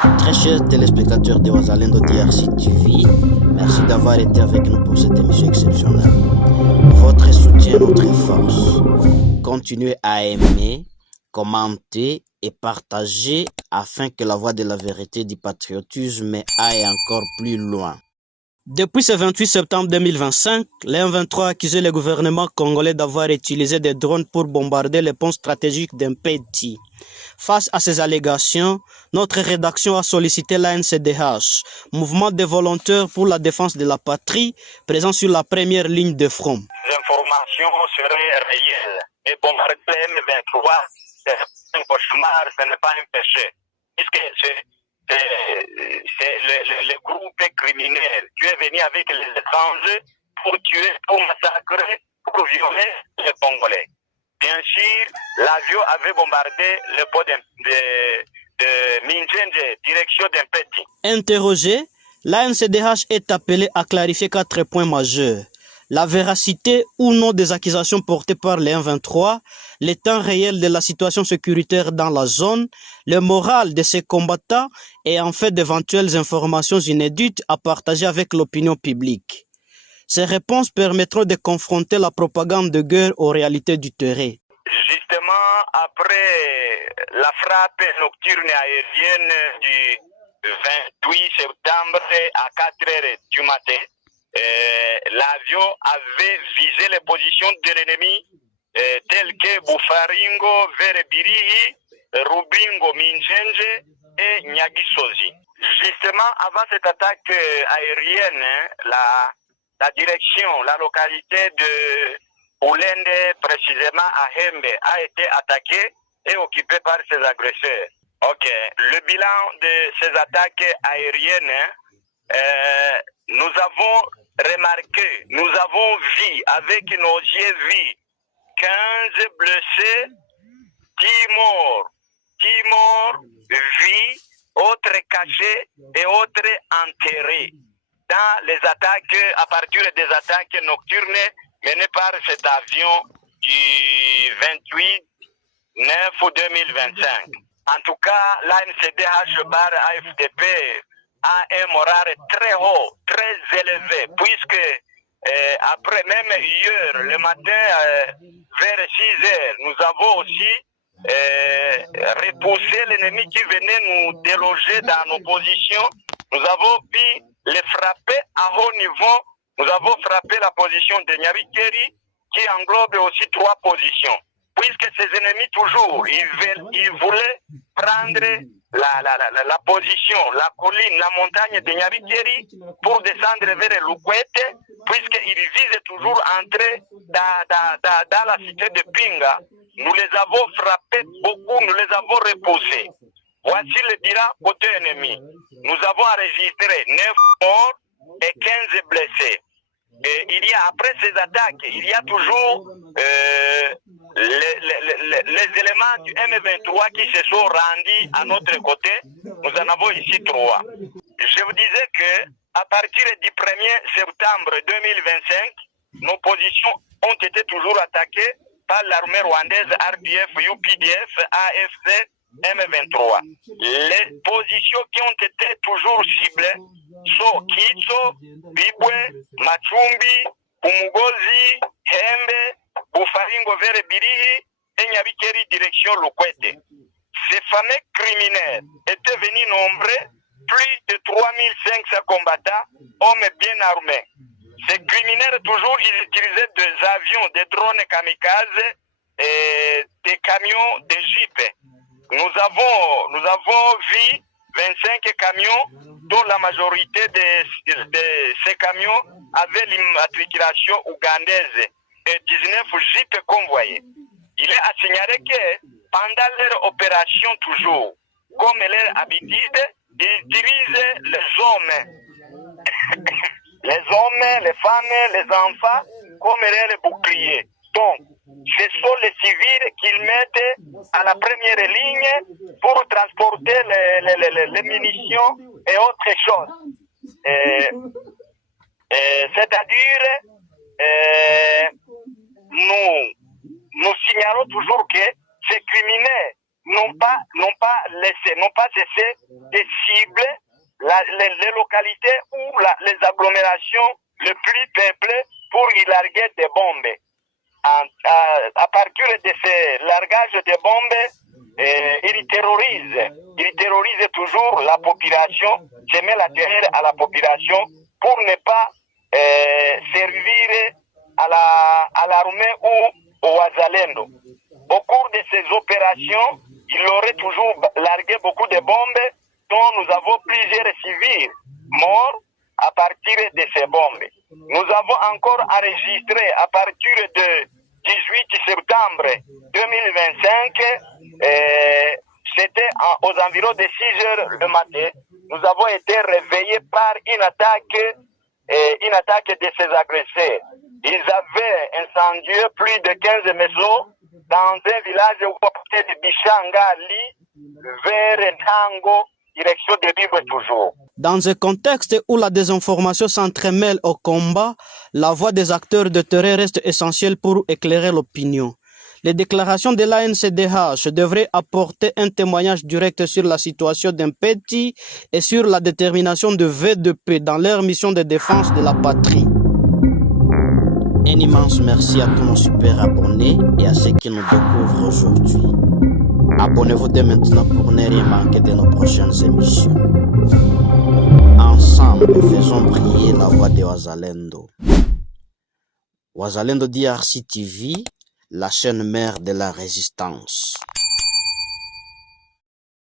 Très chers téléspectateurs de Wazalendo DRC TV, merci d'avoir été avec nous pour cette émission exceptionnelle. Votre soutien est notre force. Continuez à aimer, commenter et partager afin que la voix de la vérité du patriotisme aille encore plus loin. Depuis ce 28 septembre 2025, les M23 a accusé le gouvernement congolais d'avoir utilisé des drones pour bombarder les ponts stratégiques d'Mpeti. Face à ces allégations, notre rédaction a sollicité l'ANCDH, mouvement des volontaires pour la défense de la patrie, présent sur la première ligne de front. L'information serait réelle et bombarder M23, c'est un cauchemar, ce n'est pas un péché. Puisque c'est le groupe criminel qui est venu avec les étrangers pour tuer, pour massacrer, pour violer les Congolais. Bien sûr, l'avion avait bombardé le port de Minjenje, direction d'Mpeti. Interrogé, l'ANCDH est appelé à clarifier 4 points majeurs. La véracité ou non des accusations portées par les M23, le temps réel de la situation sécuritaire dans la zone, le moral de ces combattants et en fait d'éventuelles informations inédites à partager avec l'opinion publique. Ces réponses permettront de confronter la propagande de guerre aux réalités du terrain. Justement, après la frappe nocturne aérienne du 28 septembre à 4 heures du matin, l'avion avait visé les positions de l'ennemi telles que Bufaringo, Verebirihi, Rubingo, Minjenje et Nyagisozi. Justement, avant cette attaque aérienne, la direction, la localité de Oulende, précisément à Hembe, a été attaquée et occupée par ces agresseurs. Ok, le bilan de ces attaques aériennes, nous avons remarqué, nous avons vu avec nos yeux vus 15 blessés, 10 morts, vus, autres cachés et autres enterrés dans les attaques, à partir des attaques nocturnes menées par cet avion du 28 9 2025. En tout cas, l'ANCDH bar AFDP a un moral très haut, très élevé, puisque après même hier, le matin, vers 6 heures, nous avons aussi repoussé l'ennemi qui venait nous déloger dans nos positions. Nous avons pu les frapper à haut niveau. Nous avons frappé la position de Nyabikeri, qui englobe aussi 3 positions. Puisque ces ennemis, toujours, ils voulaient prendre la position, la colline, la montagne de Nyabikeri pour descendre vers Lukwete, puisqu'ils visent toujours entrer dans la cité de Pinga. Nous les avons frappés beaucoup, nous les avons repoussés. Voici le bilan côté ennemi. Nous avons enregistré 9 morts et 15 blessés. Et il y a, après ces attaques, il y a toujours les éléments du M23 qui se sont rendus à notre côté. Nous en avons ici 3. Je vous disais que à partir du 1er septembre 2025, nos positions ont été toujours attaquées par l'armée rwandaise RDF, UPDF, AFC, M23. Les positions qui ont été toujours ciblées sont Kitso, Bibwe, Machumbi, Umugozi, Hembe, Bufaringo vers Birihi et Nyabikeri direction Lukwete. Ces fameux criminels étaient venus nombreux, plus de 3500 combattants, hommes bien armés. Ces criminels, toujours, ils utilisaient des avions, des drones kamikazes et des camions, des jeeps. Nous avons vu 25 camions, dont la majorité de ces camions avaient l'immatriculation ougandaise et 19 jeeps convoyés. Il est à signaler que pendant leur opération toujours, comme leur habitude, ils utilisent les hommes, les femmes, les enfants comme leurs boucliers. Donc, ce sont les civils qu'ils mettent à la première ligne pour transporter les munitions et autres choses. C'est-à-dire, nous signalons toujours que ces criminels n'ont pas cessé de cibler les localités ou les agglomérations les plus peuplées pour y larguer des bombes. À partir de ces largages de bombes, ils terrorisent toujours la population, se met la terreur à la population pour ne pas servir à l'armée ou au Wazalendo. Au cours de ces opérations, il aurait toujours largué beaucoup de bombes dont nous avons plusieurs civils morts à partir de ces bombes. Nous avons encore enregistré à partir de 18 septembre 2025, c'était aux environs de 6 heures le matin, nous avons été réveillés par une attaque de ces agresseurs. Ils avaient incendié plus de 15 maisons dans un village au côté de Bishangali vers Ntango, direction de Bibre toujours. Dans un contexte où la désinformation s'entremêle au combat, la voix des acteurs de terrain reste essentielle pour éclairer l'opinion. Les déclarations de l'ANCDH devraient apporter un témoignage direct sur la situation d'un petit et sur la détermination de V2P dans leur mission de défense de la patrie. Un immense merci à tous nos super abonnés et à ceux qui nous découvrent aujourd'hui. Abonnez-vous dès maintenant pour ne rien manquer de nos prochaines émissions. Ensemble, faisons briller la voix de Wazalendo. Wazalendo DRC TV, la chaîne mère de la résistance.